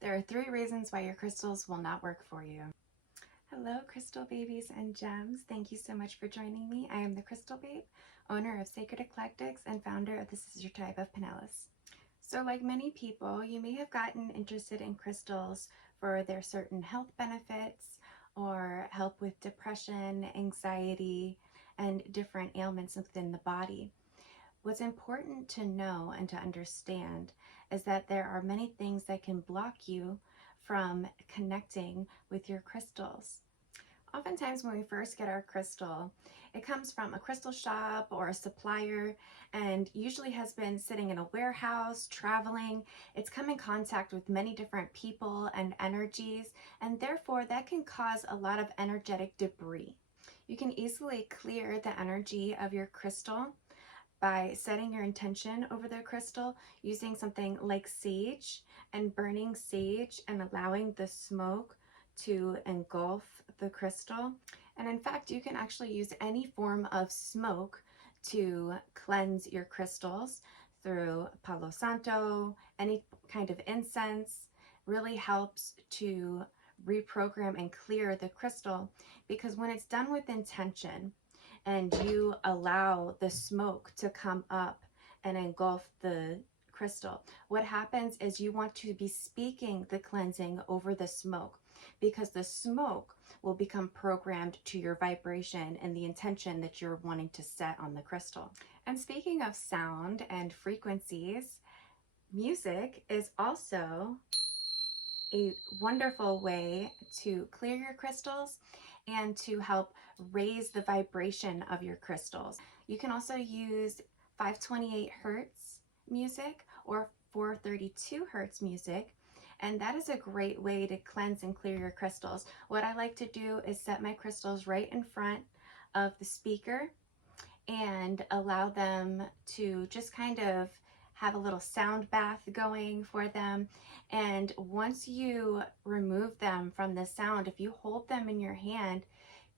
There are 3 reasons why your crystals will not work for you. Hello, crystal babies and gems. Thank you so much for joining me. I am the Crystal Babe, owner of Sacred Eclectics and founder of the Sister Tribe of Pinellas. So like many people, you may have gotten interested in crystals for their certain health benefits or help with depression, anxiety, and different ailments within the body. What's important to know and to understand is that there are many things that can block you from connecting with your crystals. Oftentimes when we first get our crystal, it comes from a crystal shop or a supplier and usually has been sitting in a warehouse, traveling. It's come in contact with many different people and energies, and therefore that can cause a lot of energetic debris. You can easily clear the energy of your crystal by setting your intention over the crystal using something like sage and burning sage and allowing the smoke to engulf the crystal. And in fact, you can actually use any form of smoke to cleanse your crystals through Palo Santo. Any kind of incense really helps to reprogram and clear the crystal, because when it's done with intention and you allow the smoke to come up and engulf the crystal, what happens is you want to be speaking the cleansing over the smoke, because the smoke will become programmed to your vibration and the intention that you're wanting to set on the crystal. And speaking of sound and frequencies, music is also a wonderful way to clear your crystals and to help raise the vibration of your crystals. You can also use 528 hertz music or 432 hertz music, and that is a great way to cleanse and clear your crystals. What I like to do is set my crystals right in front of the speaker and allow them to just kind of have a little sound bath going for them. And once you remove them from the sound, if you hold them in your hand,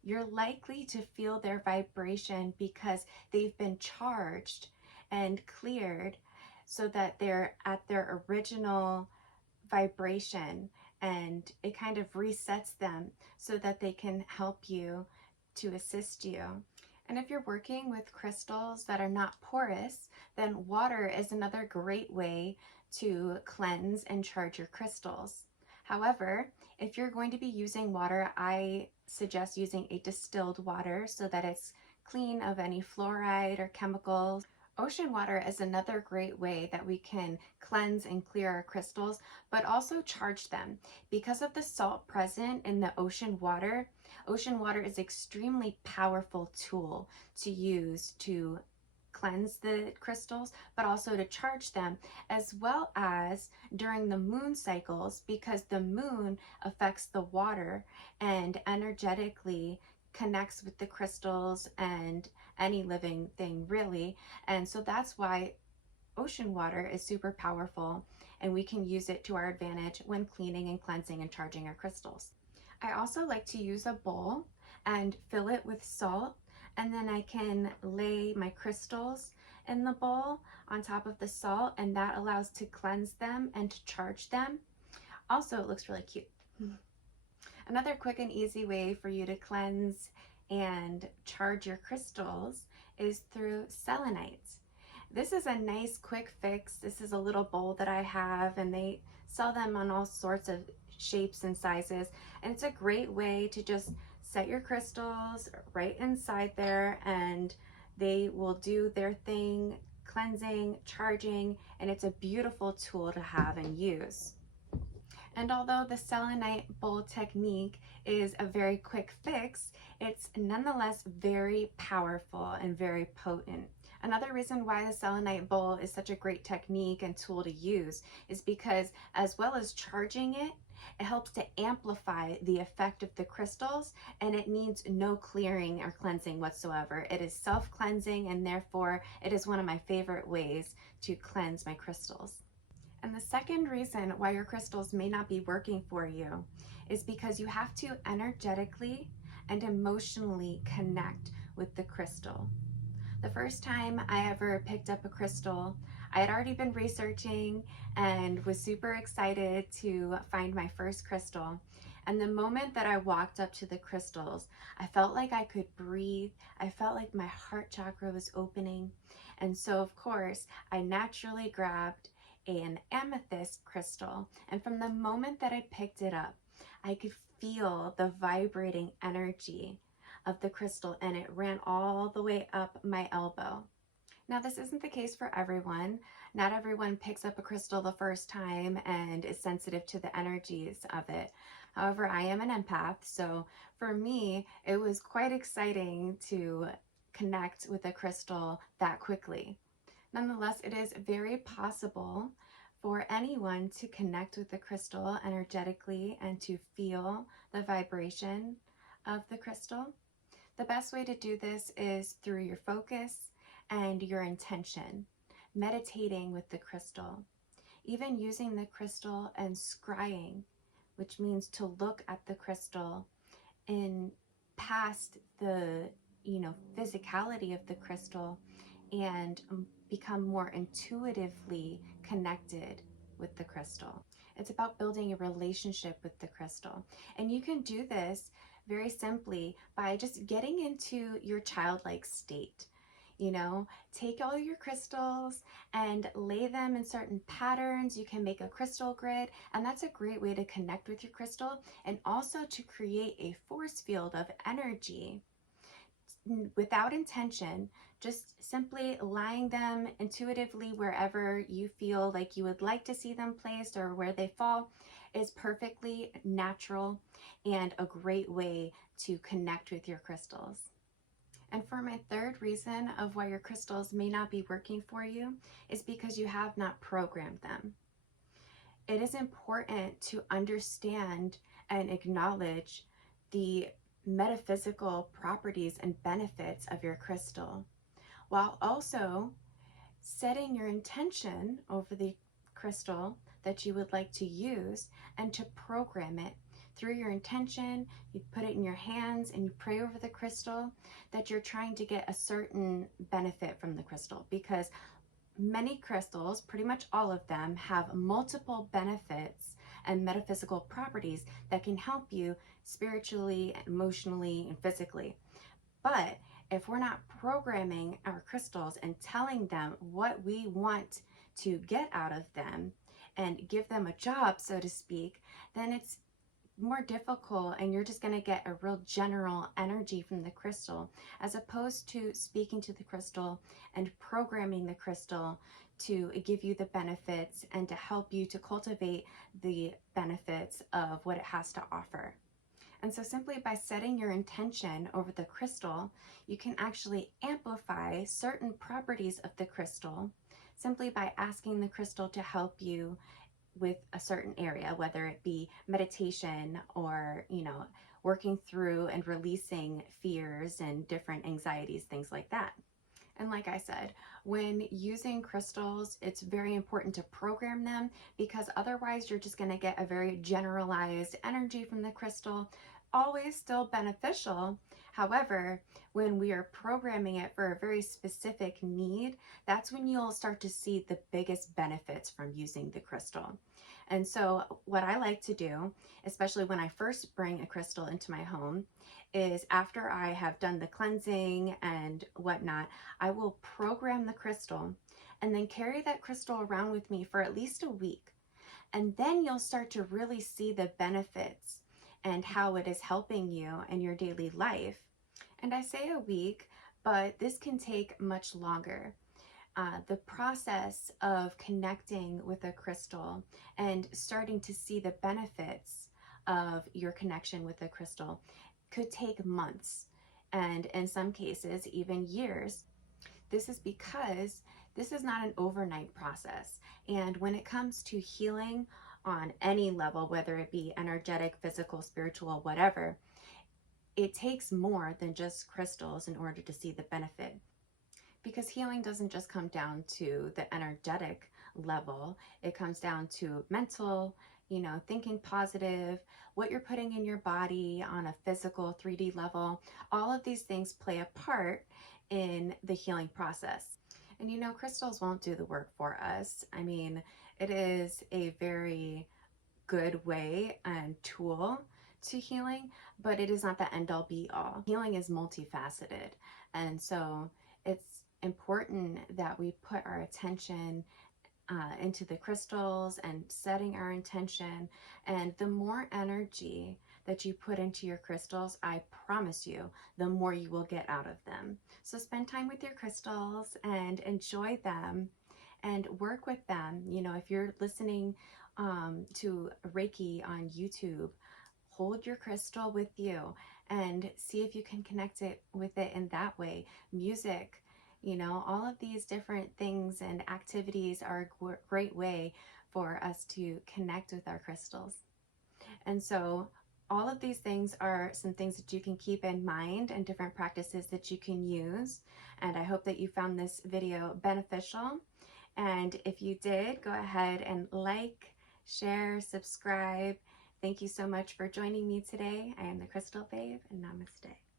you're likely to feel their vibration because they've been charged and cleared so that they're at their original vibration, and it kind of resets them so that they can help you to assist you. And if you're working with crystals that are not porous, then water is another great way to cleanse and charge your crystals. However, if you're going to be using water, I suggest using a distilled water so that it's clean of any fluoride or chemicals. Ocean water is another great way that we can cleanse and clear our crystals, but also charge them. Because of the salt present in the ocean water is extremely powerful tool to use to cleanse the crystals, but also to charge them, as well as during the moon cycles, because the moon affects the water and energetically connects with the crystals and any living thing really. And so that's why ocean water is super powerful, and we can use it to our advantage when cleaning and cleansing and charging our crystals. I also like to use a bowl and fill it with salt, and then I can lay my crystals in the bowl on top of the salt, and that allows to cleanse them and to charge them. Also, it looks really cute. Another quick and easy way for you to cleanse and charge your crystals is through selenite. This is a nice quick fix. This is a little bowl that I have, and they sell them on all sorts of shapes and sizes, and it's a great way to just set your crystals right inside there, and they will do their thing, cleansing, charging, and it's a beautiful tool to have and use. And although the selenite bowl technique is a very quick fix, it's nonetheless very powerful and very potent. Another reason why the selenite bowl is such a great technique and tool to use is because, as well as charging it, it helps to amplify the effect of the crystals, and it needs no clearing or cleansing whatsoever. It is self-cleansing, and therefore it is one of my favorite ways to cleanse my crystals. And the second reason why your crystals may not be working for you is because you have to energetically and emotionally connect with the crystal. The first time I ever picked up a crystal, I had already been researching and was super excited to find my first crystal. And the moment that I walked up to the crystals, I felt like I could breathe. I felt like my heart chakra was opening. And so, of course, I naturally grabbed an amethyst crystal. And from the moment that I picked it up, I could feel the vibrating energy of the crystal, and it ran all the way up my elbow. Now, this isn't the case for everyone. Not everyone picks up a crystal the first time and is sensitive to the energies of it. However, I am an empath, so for me, it was quite exciting to connect with a crystal that quickly. Nonetheless, it is very possible for anyone to connect with the crystal energetically and to feel the vibration of the crystal. The best way to do this is through your focus and your intention, meditating with the crystal, even using the crystal and scrying, which means to look at the crystal in past the physicality of the crystal and become more intuitively connected with the crystal. It's about building a relationship with the crystal. And you can do this very simply by just getting into your childlike state. Take all your crystals and lay them in certain patterns. You can make a crystal grid, and that's a great way to connect with your crystal and also to create a force field of energy without intention, just simply lying them intuitively wherever you feel like you would like to see them placed or where they fall is perfectly natural and a great way to connect with your crystals. And for my third reason of why your crystals may not be working for you is because you have not programmed them. It is important to understand and acknowledge the metaphysical properties and benefits of your crystal, while also setting your intention over the crystal that you would like to use and to program it through your intention. You put it in your hands and you pray over the crystal that you're trying to get a certain benefit from the crystal, because many crystals, pretty much all of them, have multiple benefits and metaphysical properties that can help you spiritually, emotionally, and physically. But if we're not programming our crystals and telling them what we want to get out of them and give them a job, so to speak, then it's more difficult and you're just going to get a real general energy from the crystal, as opposed to speaking to the crystal and programming the crystal to give you the benefits and to help you to cultivate the benefits of what it has to offer. And so simply by setting your intention over the crystal, you can actually amplify certain properties of the crystal simply by asking the crystal to help you with a certain area, whether it be meditation or, working through and releasing fears and different anxieties, things like that. And like I said, when using crystals, it's very important to program them, because otherwise you're just going to get a very generalized energy from the crystal, always still beneficial. However, when we are programming it for a very specific need, that's when you'll start to see the biggest benefits from using the crystal. And so what I like to do, especially when I first bring a crystal into my home, is after I have done the cleansing and whatnot, I will program the crystal and then carry that crystal around with me for at least a week. And then you'll start to really see the benefits and how it is helping you in your daily life. And I say a week, but this can take much longer. The process of connecting with a crystal and starting to see the benefits of your connection with a crystal could take months, and in some cases even years. This is because this is not an overnight process. And when it comes to healing on any level, whether it be energetic, physical, spiritual, whatever, it takes more than just crystals in order to see the benefit. Because healing doesn't just come down to the energetic level, it comes down to mental, thinking positive, what you're putting in your body on a physical 3D level. All of these things play a part in the healing process. And you know, crystals won't do the work for us. I mean, it is a very good way and tool to healing, but it is not the end all be all. Healing is multifaceted. And so it's important that we put our attention into the crystals and setting our intention. And the more energy that you put into your crystals, I promise you, the more you will get out of them. So spend time with your crystals and enjoy them and work with them. You know, if you're listening to Reiki on YouTube, hold your crystal with you and see if you can connect it with it in that way. Music, you know, all of these different things and activities are a great way for us to connect with our crystals. And so all of these things are some things that you can keep in mind and different practices that you can use. And I hope that you found this video beneficial. And if you did, go ahead and like, share, subscribe. Thank you so much for joining me today. I am the Crystal Babe, and namaste.